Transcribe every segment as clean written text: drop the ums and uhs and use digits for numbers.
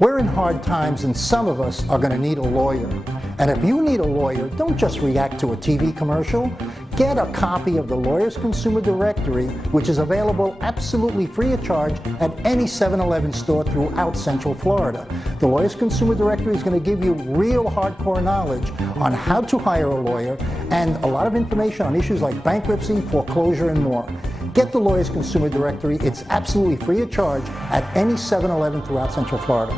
We're in hard times and some of us are going to need a lawyer. And if you need a lawyer, don't just react to a TV commercial. Get a copy of the Lawyers Consumer Directory, which is available absolutely free of charge at any 7-Eleven store throughout Central Florida. The Lawyers Consumer Directory is going to give you real hardcore knowledge on how to hire a lawyer and a lot of information on issues like bankruptcy, foreclosure, and more. Get the Lawyers Consumer Directory. It's absolutely free of charge at any 7-Eleven throughout Central Florida.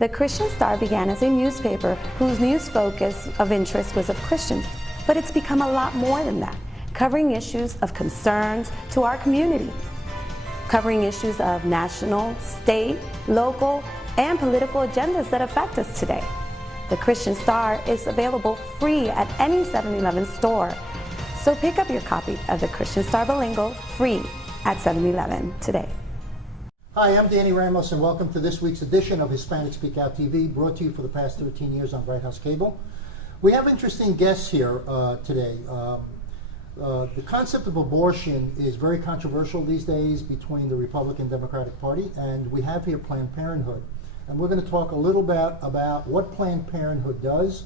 The Christian Star began as a newspaper whose news focus of interest was of Christians, but it's become a lot more than that, covering issues of concerns to our community, covering issues of national, state, local, and political agendas that affect us today. The Christian Star is available free at any 7-Eleven store, so pick up your copy of the Christian Star Bilingual free at 7-Eleven today. Hi, I'm Danny Ramos, and welcome to this week's edition of Hispanic Speak Out TV, brought to you for the past 13 years on Bright House Cable. We have interesting guests here today. The concept of abortion is very controversial these days between the Republican Democratic Party, and we have here Planned Parenthood. And we're going to talk a little bit about what Planned Parenthood does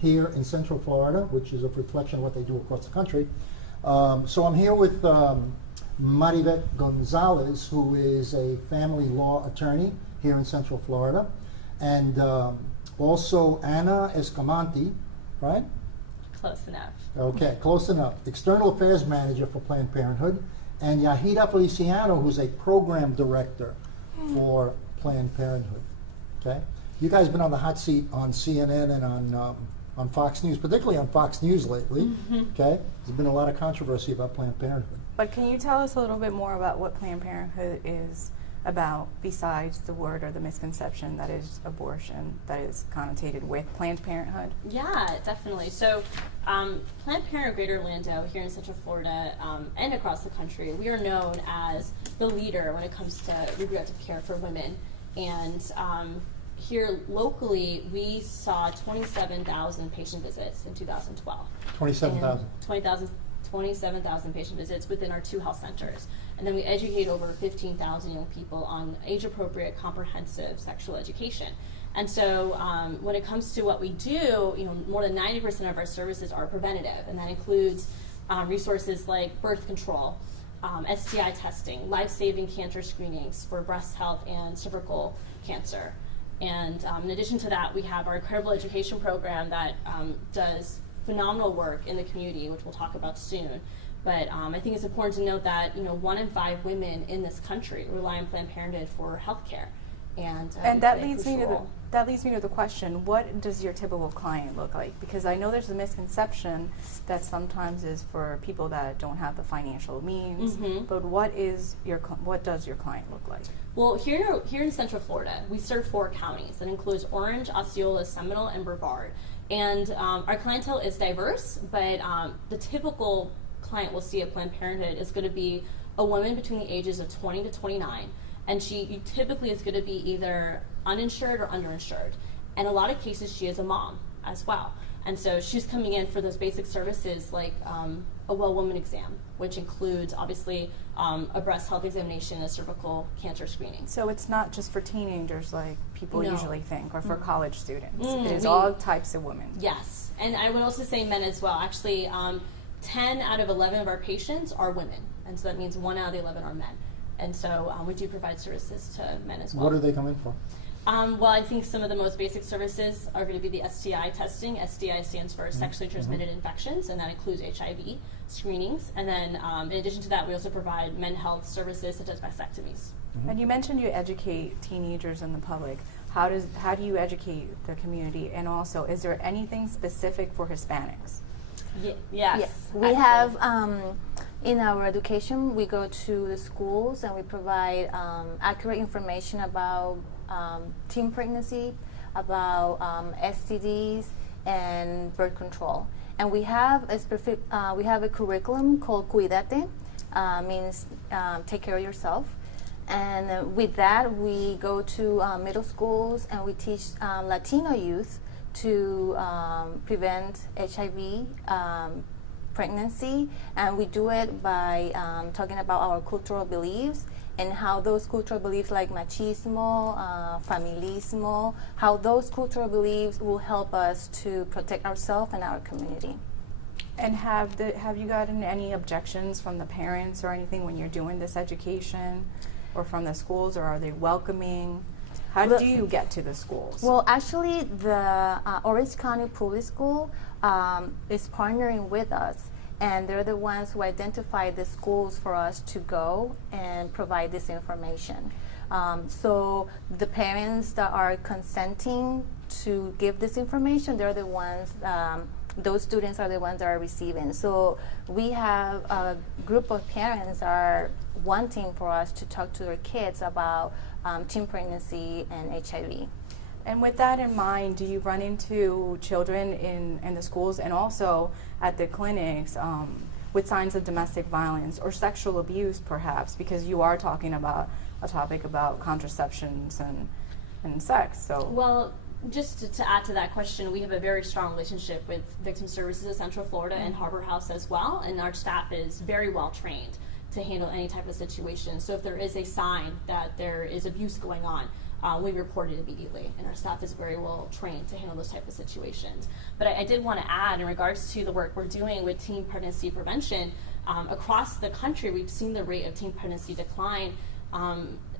here in Central Florida, which is a reflection of what they do across the country. So I'm here with Marivette Gonzalez, who is a family law attorney here in Central Florida, and also Anna Escamante, right? Close enough. Okay, close enough. External Affairs Manager for Planned Parenthood, and Yahida Feliciano, who's a Program Director for Planned Parenthood. Okay, you guys have been on the hot seat on CNN and on Fox News, particularly on Fox News lately. Okay, there's been a lot of controversy about Planned Parenthood. But can you tell us a little bit more about what Planned Parenthood is about, besides the word or the misconception that is abortion that is connotated with Planned Parenthood? Yeah, definitely. So Planned Parenthood Greater Orlando here in Central Florida and across the country, we are known as the leader when it comes to reproductive care for women. And here locally, we saw 27,000 patient visits in 2012. 27,000. 27,000 patient visits within our 2 health centers. And then we educate over 15,000 young people on age-appropriate, comprehensive sexual education. And so when it comes to what we do, more than 90% of our services are preventative, and that includes resources like birth control, STI testing, life-saving cancer screenings for breast health and cervical cancer. And in addition to that, we have our incredible education program that does phenomenal work in the community, which we'll talk about soon. But I think it's important to note that 1 in 5 women in this country rely on Planned Parenthood for health care. And that leads me to the question, what does your typical client look like? Because I know there's a misconception that sometimes is for people that don't have the financial means, but what does your client look like? Well, here in Central Florida, we serve 4 counties. That includes Orange, Osceola, Seminole, and Brevard. And our clientele is diverse, but the typical client we'll see at Planned Parenthood is going to be a woman between the ages of 20 to 29. And she typically is going to be either uninsured or underinsured. And a lot of cases, she is a mom as well. And so she's coming in for those basic services like a well woman exam, which includes obviously a breast health examination and a cervical cancer screening. So it's not just for teenagers like people usually think, or for college students. It is We- all types of women. Yes, and I would also say men as well. Actually, 10 out of 11 of our patients are women, and so that means 1 out of the 11 are men. And so we do provide services to men as well. What do they come in for? Well, I think some of the most basic services are going to be the STI testing. STI stands for sexually transmitted infections, and that includes HIV screenings. And then in addition to that, we also provide men's health services such as vasectomies. And you mentioned you educate teenagers and the public. How do you educate the community? And also, is there anything specific for Hispanics? Yes. We have, in our education, we go to the schools and we provide accurate information about teen pregnancy, about STDs, and birth control. And we have a curriculum called Cuídate, means take care of yourself. And with that, we go to middle schools and we teach Latino youth to prevent HIV, pregnancy, and we do it by talking about our cultural beliefs and how those cultural beliefs like machismo, familismo, how those cultural beliefs will help us to protect ourselves and our community. And have you gotten any objections from the parents or anything when you're doing this education, or from the schools, or are they welcoming? How do you get to the schools? Well, actually, the Orange County Public School is partnering with us, and they're the ones who identify the schools for us to go and provide this information. So the parents that are consenting to give this information, they're the ones, those students are the ones that are receiving. So we have a group of parents that are wanting for us to talk to their kids about teen pregnancy and HIV. And with that in mind, do you run into children in the schools and also at the clinics with signs of domestic violence or sexual abuse, perhaps, because you are talking about a topic about contraceptions and sex? So, well, just to add to that question, we have a very strong relationship with Victim Services of Central Florida and Harbor House as well, and our staff is very well trained to handle any type of situation. So if there is a sign that there is abuse going on, we report it immediately, and our staff is very well trained to handle those type of situations. But I did want to add, in regards to the work we're doing with teen pregnancy prevention, across the country, we've seen the rate of teen pregnancy decline,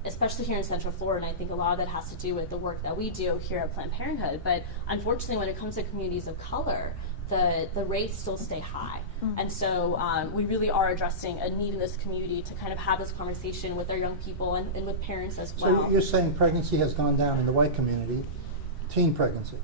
especially here in Central Florida, and I think a lot of that has to do with the work that we do here at Planned Parenthood. But unfortunately, when it comes to communities of color, the rates still stay high. And so we really are addressing a need in this community to kind of have this conversation with our young people and with parents as well. So you're saying pregnancy has gone down in the white community, teen pregnancy?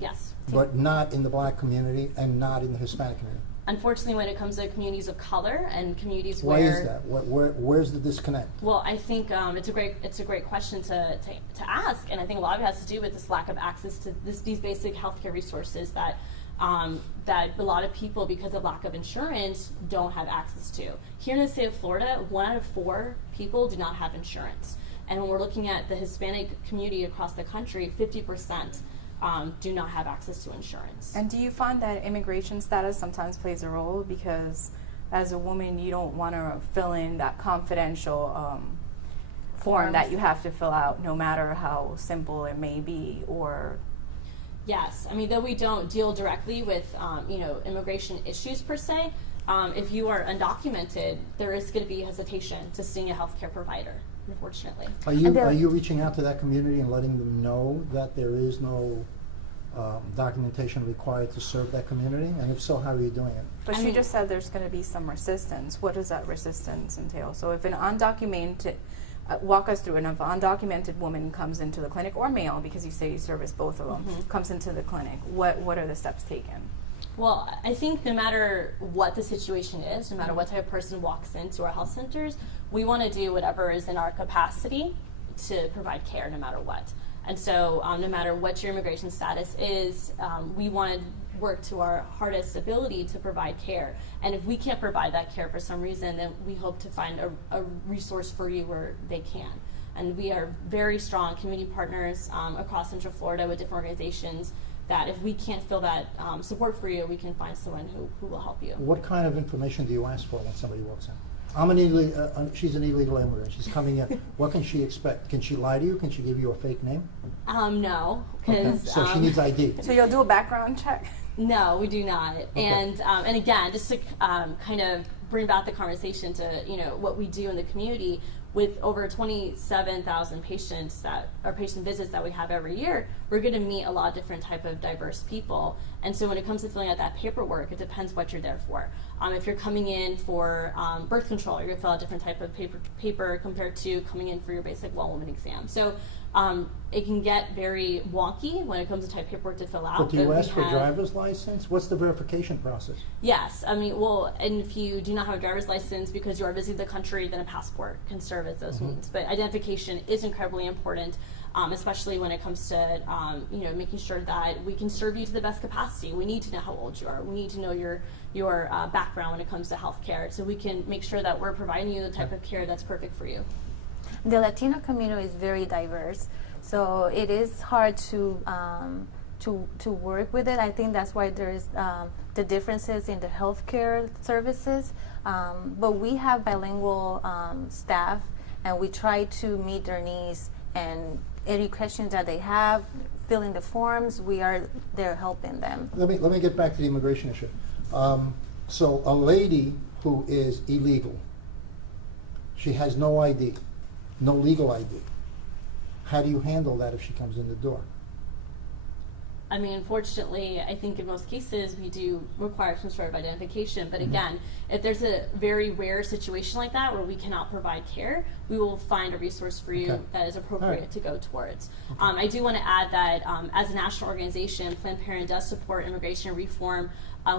Yes. But not in the black community and not in the Hispanic community? Unfortunately, when it comes to communities of color and communities Why where... is that? Where's the disconnect? Well, I think it's a great question to ask, and I think a lot of it has to do with this lack of access to these basic healthcare resources that a lot of people, because of lack of insurance, don't have access to. Here in the state of Florida, 1 out of 4 people do not have insurance. And when we're looking at the Hispanic community across the country, 50% do not have access to insurance. and do you find that immigration status sometimes plays a role? Because as a woman, you don't want to fill in that confidential form that you have to fill out, no matter how simple it may be, or... Yes, I mean, though we don't deal directly with immigration issues per se, if you are undocumented, there is going to be hesitation to seeing a healthcare provider, unfortunately. Are you reaching out to that community and letting them know that there is no documentation required to serve that community? And if so, how are you doing it? But you just said there's going to be some resistance. What does that resistance entail? So if an undocumented, walk us through, and if an undocumented woman comes into the clinic, or male, because you say you service both of them, comes into the clinic, what are the steps taken? Well, I think no matter what the situation is, no matter what type of person walks into our health centers, we want to do whatever is in our capacity to provide care no matter what. And so no matter what your immigration status is, we want to work to our hardest ability to provide care. And if we can't provide that care for some reason, then we hope to find a resource for you where they can. And we are very strong community partners across Central Florida with different organizations that if we can't fill that support for you, we can find someone who will help you. What kind of information do you ask for when somebody walks in? She's an illegal immigrant. She's coming in. What can she expect? Can she lie to you? Can she give you a fake name? No, because So she needs ID. So you'll do a background check? No, we do not. Okay. And again, just to kind of bring back the conversation to what we do in the community. With over 27,000 patients patient visits that we have every year, we're going to meet a lot of different type of diverse people. And so when it comes to filling out that paperwork, it depends what you're there for. If you're coming in for birth control, you're going to fill out a different type of paper compared to coming in for your basic well-woman exam. So it can get very wonky when it comes to type of paperwork to fill out. But do you ask for a driver's license? What's the verification process? Yes, I mean, well, and if you do not have a driver's license because you are visiting the country, then a passport can serve as those means. But identification is incredibly important, especially when it comes to making sure that we can serve you to the best capacity. We need to know how old you are. We need to know your background when it comes to healthcare, so we can make sure that we're providing you the type of care that's perfect for you. The Latino community is very diverse, so it is hard to to work with it. I think that's why there is the differences in the healthcare services. But we have bilingual staff, and we try to meet their needs, and any questions that they have, filling the forms, we are there helping them. Let me get back to the immigration issue. So a lady who is illegal, she has no ID, no legal ID. How do you handle that if she comes in the door? I mean, unfortunately, I think in most cases we do require some sort of identification. But again, if there's a very rare situation like that where we cannot provide care, we will find a resource for you that is appropriate to go towards. I do want to add that as a national organization, Planned Parenthood does support immigration reform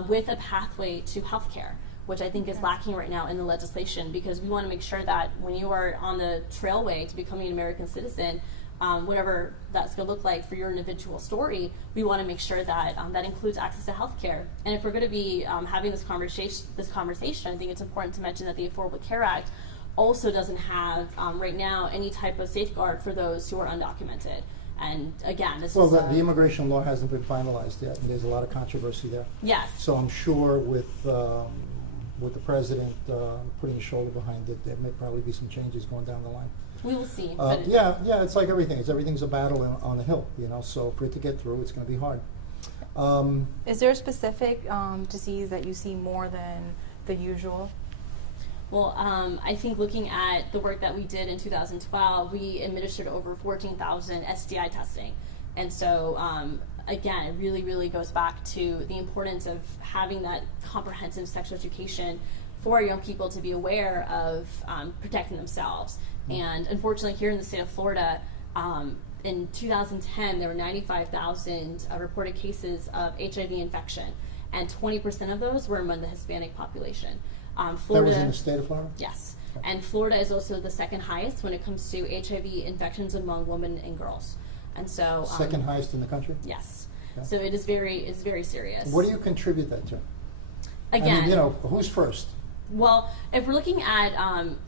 with a pathway to health care, which I think is lacking right now in the legislation, because we want to make sure that when you are on the trailway to becoming an American citizen, whatever that's going to look like for your individual story, we want to make sure that that includes access to health care. And if we're going to be having this conversation, I think it's important to mention that the Affordable Care Act also doesn't have right now any type of safeguard for those who are undocumented. And again, this is the immigration law hasn't been finalized yet, and there's a lot of controversy there. Yes. So I'm sure with the president putting his shoulder behind it, there may probably be some changes going down the line. We will see. Yeah, it's like everything. Everything's a battle on the hill, you know. So for it to get through, it's going to be hard. Is there a specific disease that you see more than the usual? Well, I think looking at the work that we did in 2012, we administered over 14,000 STI testing. And so, again, it really, really goes back to the importance of having that comprehensive sexual education for young people to be aware of protecting themselves. And unfortunately, here in the state of Florida, in 2010, there were 95,000 reported cases of HIV infection, and 20% of those were among the Hispanic population. Florida, that was in the state of Florida? Yes. And Florida is also the second highest when it comes to HIV infections among women and girls. And so second highest in the country? Yes. Okay. So it's very serious. What do you contribute that to? Again, I mean, you know, who's first? Well, if we're looking at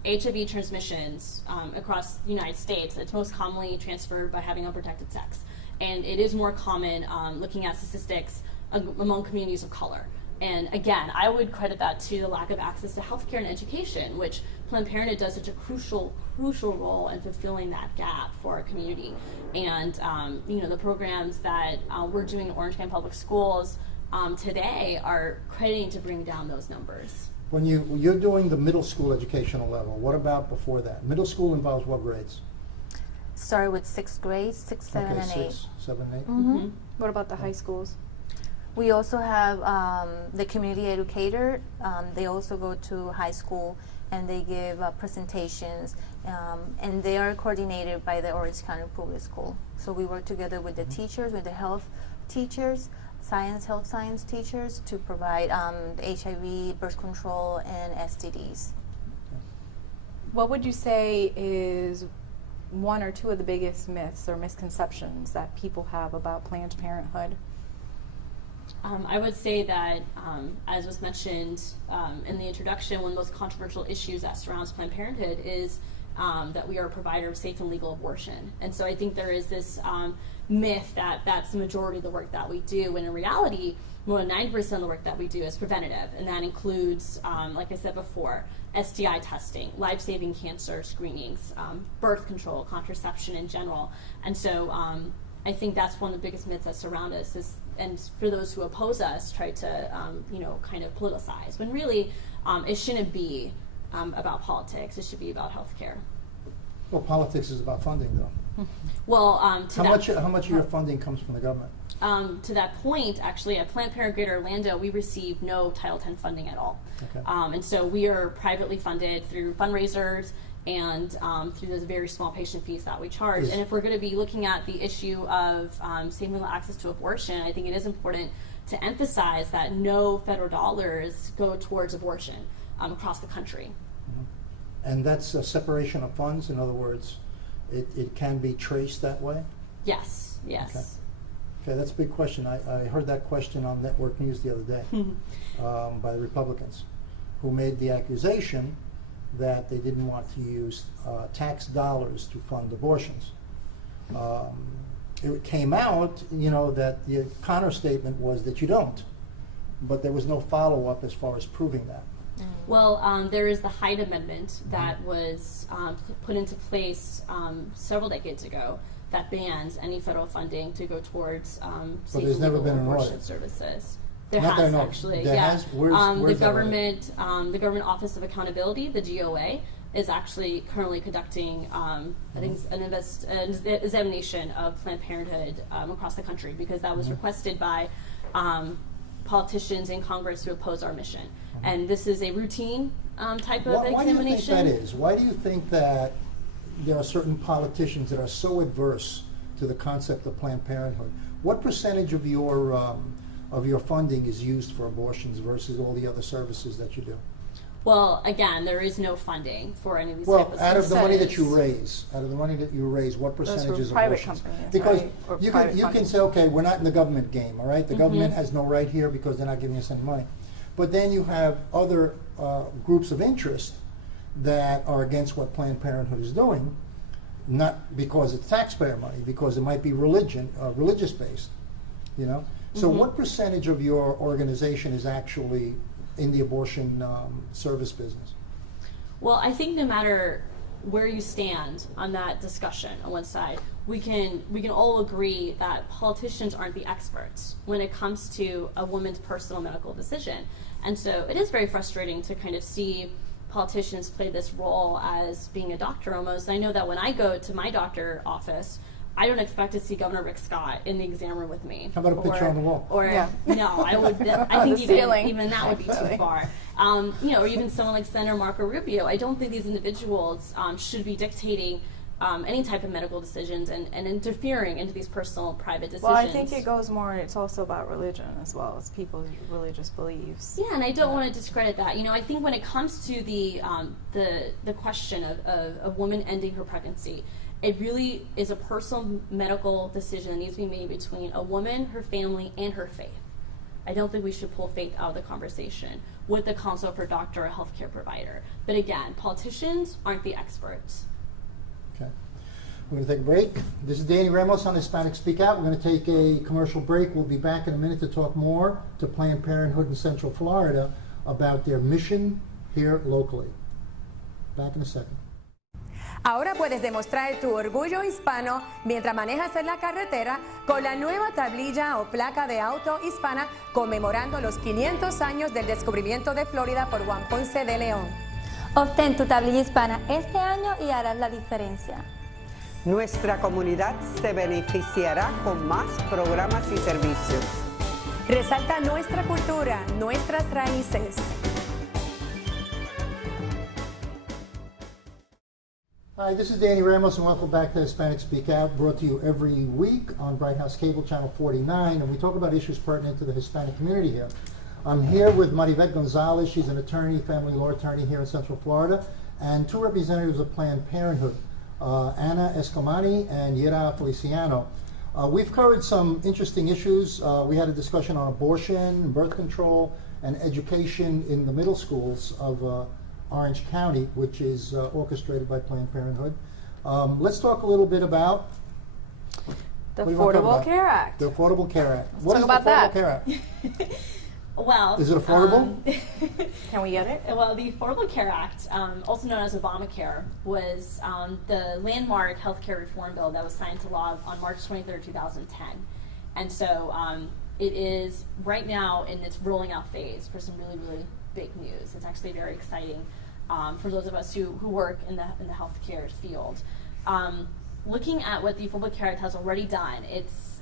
HIV transmissions across the United States, it's most commonly transferred by having unprotected sex. And it is more common looking at statistics among communities of color. And again, I would credit that to the lack of access to healthcare and education, which Planned Parenthood does such a crucial role in fulfilling that gap for our community. And you know, the programs that we're doing in Orange County Public Schools today are crediting to bring down those numbers. When you're doing the middle school educational level, what about before that? Middle school involves what grades? Started with 6th grade, 6, 7, and 8. 6, 7, 8. Mm-hmm. What about the high schools? We also have the community educator. They also go to high school and they give presentations, and they are coordinated by the Orange County Public School. So we work together with the teachers, with the health teachers, health science teachers, to provide HIV, birth control, and STDs. What would you say is one or two of the biggest myths or misconceptions that people have about Planned Parenthood? I would say that, as was mentioned in the introduction, one of the most controversial issues that surrounds Planned Parenthood is that we are a provider of safe and legal abortion. And so I think there is this myth that that's the majority of the work that we do, when in reality, more than 90% of the work that we do is preventative, and that includes, like I said before, STI testing, life-saving cancer screenings, birth control, contraception in general. And so I think that's one of the biggest myths that surround us, and for those who oppose us, try to you know, kind of politicize, when really it shouldn't be about politics. It should be about healthcare. Well, politics is about funding, though. Well, how much of your funding comes from the government? To that point, actually, at Planned Parenthood Greater Orlando, we receive no Title X funding at all. Okay. And so we are privately funded through fundraisers and through those very small patient fees that we charge. And if we're going to be looking at the issue of safe and legal access to abortion, I think it is important to emphasize that no federal dollars go towards abortion across the country. Mm-hmm. And that's a separation of funds? In other words, it can be traced that way? Yes, yes. Okay, that's a big question. I heard that question on network news the other day by the Republicans, who made the accusation that they didn't want to use tax dollars to fund abortions. it came out, that the counter statement was that you don't, but there was no follow-up as far as proving that. Well, there is the Hyde Amendment that was put into place several decades ago that bans any federal funding to go towards safe there's and never legal been an abortion audit. services. There Not that I has know. actually, There yeah. has? Where's that audit? The Government Office of Accountability, the GOA, is actually currently conducting, I think, an examination of Planned Parenthood across the country, because that was requested by politicians in Congress who oppose our mission. And this is a routine type of Why do you think examination. that is? Why do you think that there are certain politicians that are so adverse to the concept of Planned Parenthood? What percentage of your funding is used for abortions versus all the other services that you do? Well, again, there is no funding for any of these Well, type of out of the money that services. you raise, what percentage is private abortions? companies, Because right? Or you private can funding. say, okay, we're not in the government game, all right? The government has no right here because they're not giving us any money. But then you have other groups of interest that are against what Planned Parenthood is doing, not because it's taxpayer money, because it might be religious based, So what percentage of your organization is actually in the abortion service business? Well, I think no matter where you stand on that discussion on one side, we can all agree that politicians aren't the experts when it comes to a woman's personal medical decision. And so it is very frustrating to kind of see politicians play this role as being a doctor almost. I know that when I go to my doctor office, I don't expect to see Governor Rick Scott in the exam room with me. How about a picture on the wall? Or Yeah. no, I would. I On think the ceiling. even that would be too far. Or even someone like Senator Marco Rubio. I don't think these individuals should be dictating any type of medical decisions and interfering into these personal, private decisions. Well, I think it goes more, it's also about religion as well as people's religious beliefs. Yeah, and I don't want to discredit that. I think when it comes to the question of a woman ending her pregnancy, it really is a personal medical decision that needs to be made between a woman, her family, and her faith. I don't think we should pull faith out of the conversation with the consult for doctor or healthcare provider. But again, politicians aren't the experts. Okay. We're going to take a break. This is Danny Ramos on Hispanic Speak Out. We're going to take a commercial break. We'll be back in a minute to talk more to Planned Parenthood in Central Florida about their mission here locally. Back in a second. Ahora puedes demostrar tu orgullo hispano mientras manejas en la carretera con la nueva tablilla o placa de auto hispana conmemorando los 500 años del descubrimiento de Florida por Juan Ponce de León. Obtén tu tablilla hispana este año y harás la diferencia. Nuestra comunidad se beneficiará con más programas y servicios. Resalta nuestra cultura, nuestras raíces. Hi, this is Danny Ramos, and welcome back to Hispanic Speak Out, brought to you every week on Bright House Cable Channel 49, and we talk about issues pertinent to the Hispanic community here. I'm here with Marivette Gonzalez. She's an attorney, family law attorney here in Central Florida, and two representatives of Planned Parenthood, Ana Escamani and Yera Feliciano. We've covered some interesting issues. We had a discussion on abortion, birth control, and education in the middle schools of Orange County, which is orchestrated by Planned Parenthood. Let's talk a little bit about The what do you want to talk Affordable about? Care Act. The Affordable Care Act. What talk is about the Affordable that. Care Act? Well, Is it affordable? Can we get it? Well, the Affordable Care Act, also known as Obamacare, was the landmark healthcare reform bill that was signed into law on March 23, 2010. And so it is right now in its rolling out phase for some really, really big news. It's actually very exciting for those of us who work in the healthcare field. Looking at what the Affordable Care Act has already done, it's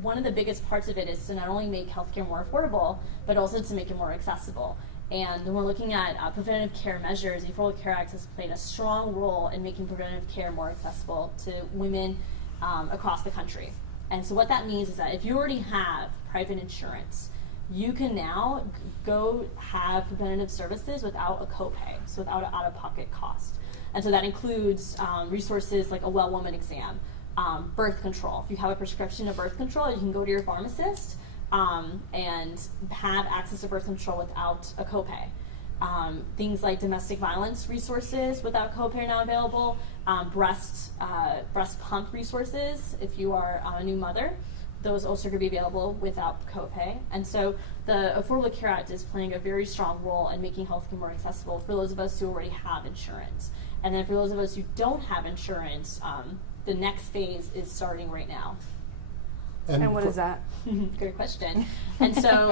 one of the biggest parts of it is to not only make healthcare more affordable, but also to make it more accessible. And when we're looking at preventative care measures, the Affordable Care Act has played a strong role in making preventative care more accessible to women across the country. And so what that means is that if you already have private insurance, you can now go have preventative services without a copay, so without an out-of-pocket cost. And so that includes resources like a well woman exam, birth control. If you have a prescription of birth control, you can go to your pharmacist and have access to birth control without a copay. things like domestic violence resources without copay now available, breast pump resources if you are a new mother. Those also going to be available without copay. And so the Affordable Care Act is playing a very strong role in making healthcare more accessible for those of us who already have insurance. And then for those of us who don't have insurance, the next phase is starting right now. And what is that? Great question. And so,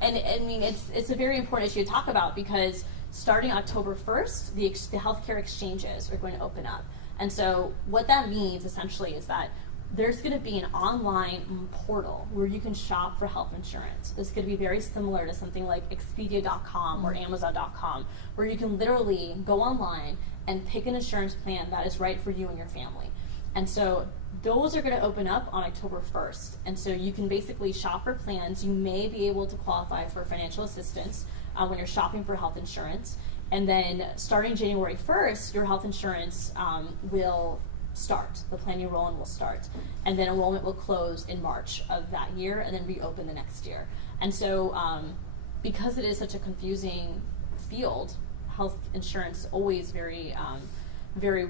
and I mean, it's a very important issue to talk about because starting October 1st, the healthcare exchanges are going to open up. And so what that means essentially is that there's going to be an online portal where you can shop for health insurance. It's going to be very similar to something like Expedia.com or Amazon.com, where you can literally go online and pick an insurance plan that is right for you and your family. And so those are going to open up on October 1st. And so you can basically shop for plans. You may be able to qualify for financial assistance when you're shopping for health insurance. And then starting January 1st, your health insurance will start. The plan you enroll in will start. And then enrollment will close in March of that year and then reopen the next year. And so because it is such a confusing field, health insurance is always very, very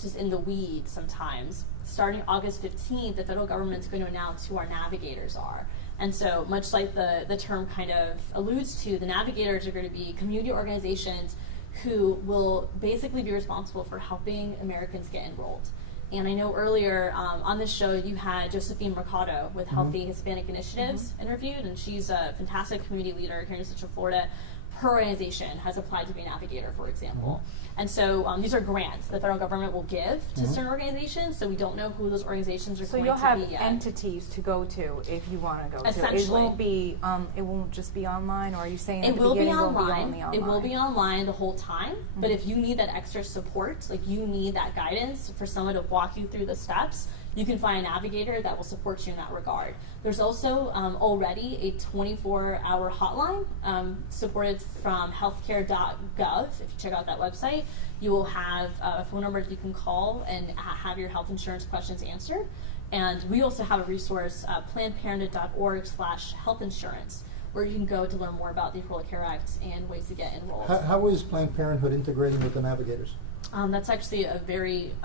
just in the weeds sometimes. Starting August 15th, the federal government is going to announce who our navigators are. And so much like the term kind of alludes to, the navigators are going to be community organizations who will basically be responsible for helping Americans get enrolled. And I know earlier on this show you had Josephine Mercado with Healthy Hispanic Initiatives interviewed, and she's a fantastic community leader here in Central Florida. Her organization has applied to be a navigator, for example. And so these are grants the federal government will give to certain organizations, so we don't know who those organizations are going to be yet. So you'll have entities to go to if you want to go to. It won't be, it won't just be online, or are you saying it will be online. Only online? It will be online the whole time, but if you need that extra support, like you need that guidance for someone to walk you through the steps, you can find a navigator that will support you in that regard. There's also already a 24-hour hotline supported from healthcare.gov. If you check out that website, you will have a phone number that you can call and have your health insurance questions answered. And we also have a resource, PlannedParenthood.org/health insurance, where you can go to learn more about the Affordable Care Act and ways to get enrolled. How is Planned Parenthood integrating with the navigators? That's actually a very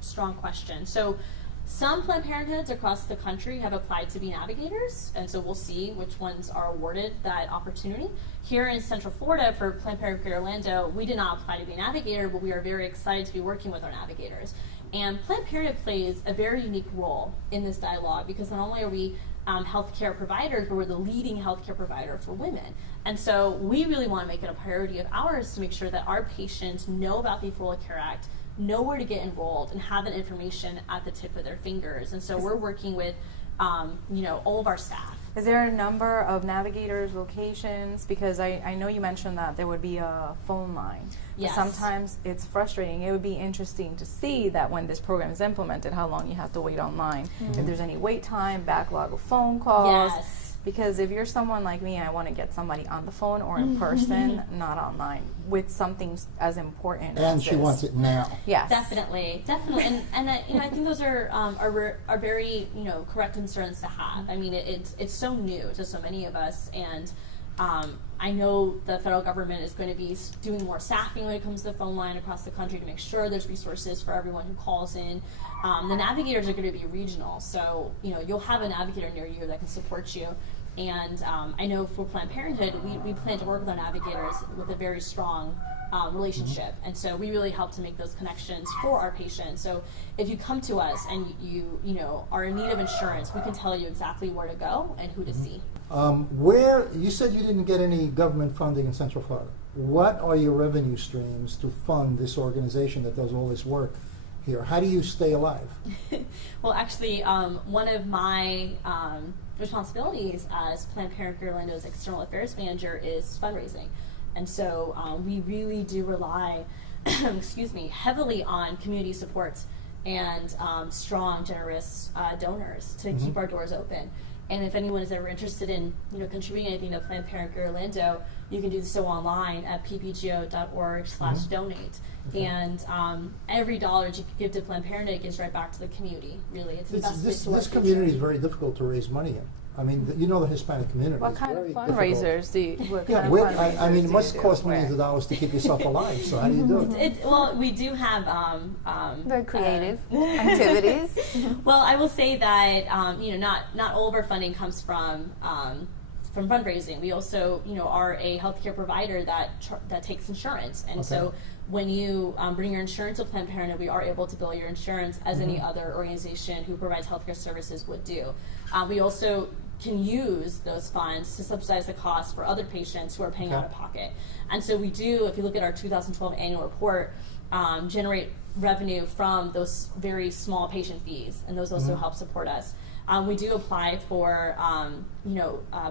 strong question. So some Planned Parenthoods across the country have applied to be navigators, and so we'll see which ones are awarded that opportunity. Here in Central Florida for Planned Parenthood Orlando, we did not apply to be a navigator, but we are very excited to be working with our navigators. And Planned Parenthood plays a very unique role in this dialogue because not only are we healthcare providers, but we're the leading healthcare provider for women. And so we really want to make it a priority of ours to make sure that our patients know about the Affordable Care Act, know where to get enrolled, and have that information at the tip of their fingers. And so we're working with all of our staff. Is there a number of navigators, locations? Because I know you mentioned that there would be a phone line. Yes. But sometimes it's frustrating. It would be interesting to see that when this program is implemented, how long you have to wait online. If there's any wait time, backlog of phone calls. Yes. Because if you're someone like me, I want to get somebody on the phone or in person, not online, with something as important as And she wants it now. Yes. Definitely. And I think those are very correct concerns to have. I mean, it's so new to so many of us, and I know the federal government is going to be doing more staffing when it comes to the phone line across the country to make sure there's resources for everyone who calls in. The navigators are going to be regional, so you'll have a navigator near you that can support you. And I know for Planned Parenthood, we plan to work with our navigators with a very strong relationship. And so we really help to make those connections for our patients. So if you come to us and you are in need of insurance, we can tell you exactly where to go and who to see. Where you said you didn't get any government funding in Central Florida. What are your revenue streams to fund this organization that does all this work here? How do you stay alive? Well, actually, one of my responsibilities as Planned Parenthood Orlando's External Affairs Manager is fundraising. And so we really do rely heavily on community support and strong, generous donors to keep our doors open. And if anyone is ever interested in contributing anything to Planned Parenthood Orlando, you can do so online at ppgo.org/donate. Okay. And every dollar you give to Planned Parenthood gives right back to the community. Really, it's this community is very difficult to raise money in. I mean, you know the Hispanic community. What is kind of very fundraisers do you? What Yeah, kind of fundraisers I mean, it do must you cost do? millions of dollars to keep yourself alive. So how do you do it? Well, we do have Very creative activities. well, I will say that not all of our funding comes from fundraising. We also are a healthcare provider that takes insurance, and so when you bring your insurance to Planned Parenthood, we are able to bill your insurance as any other organization who provides healthcare services would do. We also can use those funds to subsidize the cost for other patients who are paying out of pocket. And so we do, if you look at our 2012 annual report, generate revenue from those very small patient fees, and those also help support us. We do apply for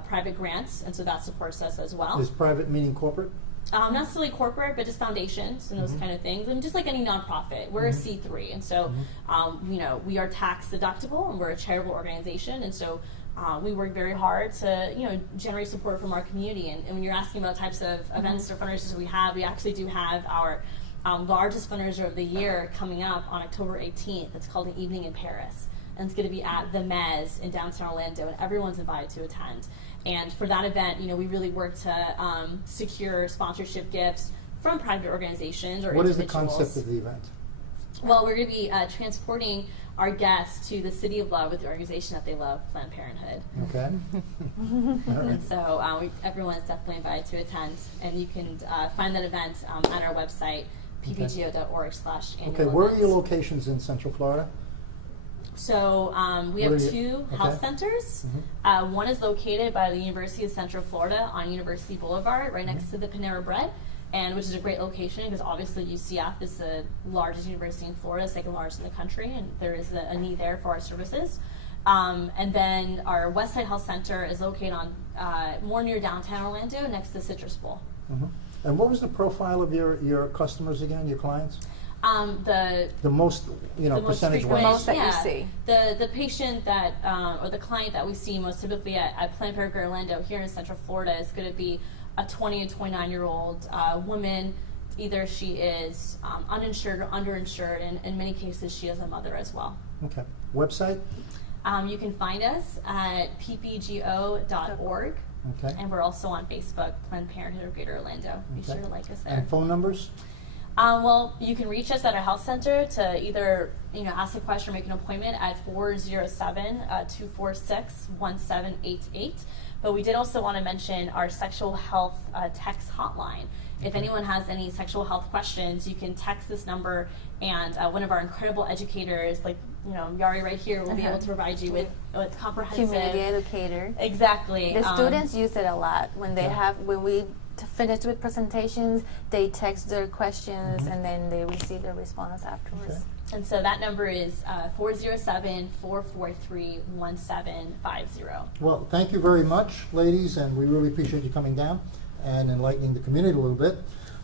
private grants, and so that supports us as well. Is private meaning corporate? Not necessarily corporate, but just foundations and those kind of things. And just like any nonprofit, we're a C3, and so we are tax deductible, and we're a charitable organization, and so we work very hard to generate support from our community. And when you're asking about types of events or fundraisers we actually do have our largest fundraiser of the year coming up on October 18th. It's called An Evening in Paris, and it's going to be at the Mez in downtown Orlando, and everyone's invited to attend. And for that event, we really work to secure sponsorship gifts from private organizations or What is individuals. the concept of the event? Well, we're going to be transporting our guests to the City of Love with the organization that they love, Planned Parenthood. Okay. All right. And so everyone is definitely invited to attend, and you can find that event at our website, ppgo.org/annual Okay, where are your events. locations in Central Florida? So we What have are two you- health okay. centers. One is located by the University of Central Florida on University Boulevard, right next to the Panera Bread, and which is a great location because obviously UCF is the largest university in Florida, second largest in the country, and there is a need there for our services. And then our Westside Health Center is located on more near downtown Orlando, next to Citrus Bowl. And what was the profile of your customers again, your clients? The most, the most percentage frequent, The most that you yeah, see. The patient that or the client that we see most typically at Planned Parenthood Orlando here in Central Florida is going to be a 20 to 29-year-old woman. Either she is uninsured or underinsured, and in many cases she is a mother as well. Okay. Website? You can find us at ppgo.org, Okay. and we're also on Facebook, Planned Parenthood of Greater Orlando. Be Okay. sure to like us there. And phone numbers? Well, you can reach us at our health center to either ask a question or make an appointment at 407-246-1788. But we did also want to mention our sexual health text hotline. If anyone has any sexual health questions, you can text this number, and one of our incredible educators, like Yari right here, will be able to provide you with comprehensive Community educator. Exactly. The students use it a lot when they when we finish with presentations. They text their questions and then they receive their response afterwards. Okay. And so that number is 407-443-1750. Well, thank you very much, ladies, and we really appreciate you coming down and enlightening the community a little bit.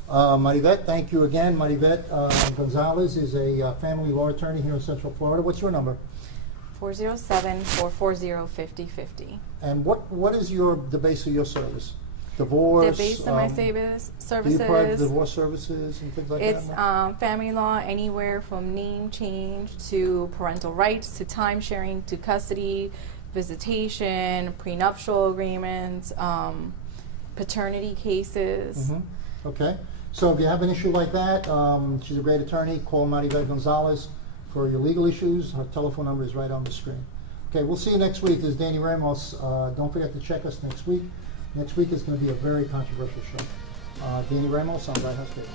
Marivette, thank you again. Marivette Gonzalez is a family law attorney here in Central Florida. What's your number? 407-440-5050. And what is the base of your service? Divorce? The base of my do you provide services, divorce services and things like it's that? family law, anywhere from name change to parental rights to time sharing to custody, visitation, prenuptial agreements, paternity cases. Okay. So if you have an issue like that, she's a great attorney. Call Marivette Gonzalez for your legal issues. Her telephone number is right on the screen. Okay, we'll see you next week. This is Danny Ramos. Don't forget to check us next week. Next week is going to be a very controversial show. Danny Ramos on Bright House Cable.